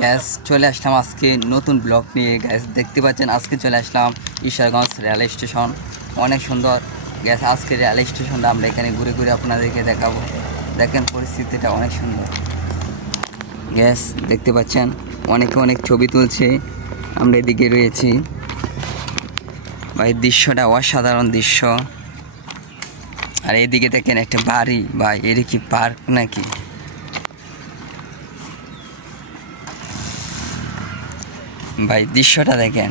Gas চলে আসলাম আজকে নতুন ব্লগ নিয়ে। গ্যাস দেখতে পাচ্ছেন আজকে চলে আসলাম ঈশ্বরগঞ্জ রেল স্টেশন। অনেক সুন্দর গ্যাস। আজকে রেল স্টেশনটা আমরা এখানে ঘুরে ঘুরে আপনাদেরকে দেখাবো। দেখেন পরিস্থিতিটা অনেক সুন্দর। গ্যাস দেখতে পাচ্ছেন অনেকে অনেক ছবি তুলছে, আমরা এদিকে রয়েছি। ভাই দৃশ্যটা অসাধারণ দৃশ্য। আর এইদিকে দেখেন একটা বাড়ি, ভাই এর কি পার্ক নাকি? ভাই দৃশ্যটা দেখেন,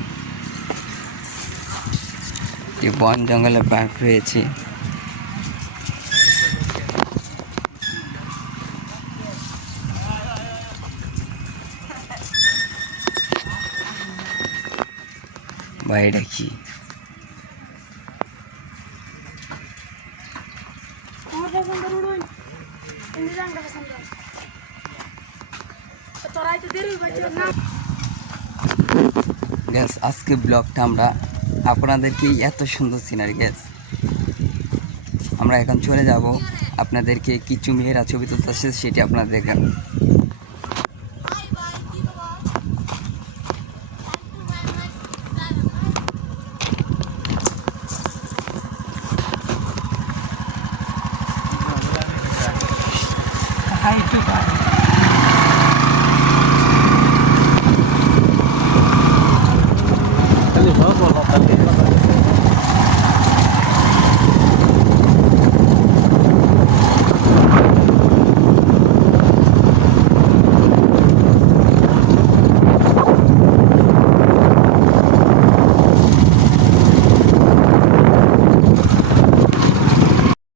বন জঙ্গলের পার্ক রয়েছে। ভাই এটা কি? গ্যাস আজকে ব্লগটা আমরা আপনাদেরকে এত সুন্দর সিনারি গ্যাস। আমরা এখন চলে যাব, আপনাদেরকে কিছু মেয়েরা ছবি তুলতেছে সেটি আপনারা দেখেন।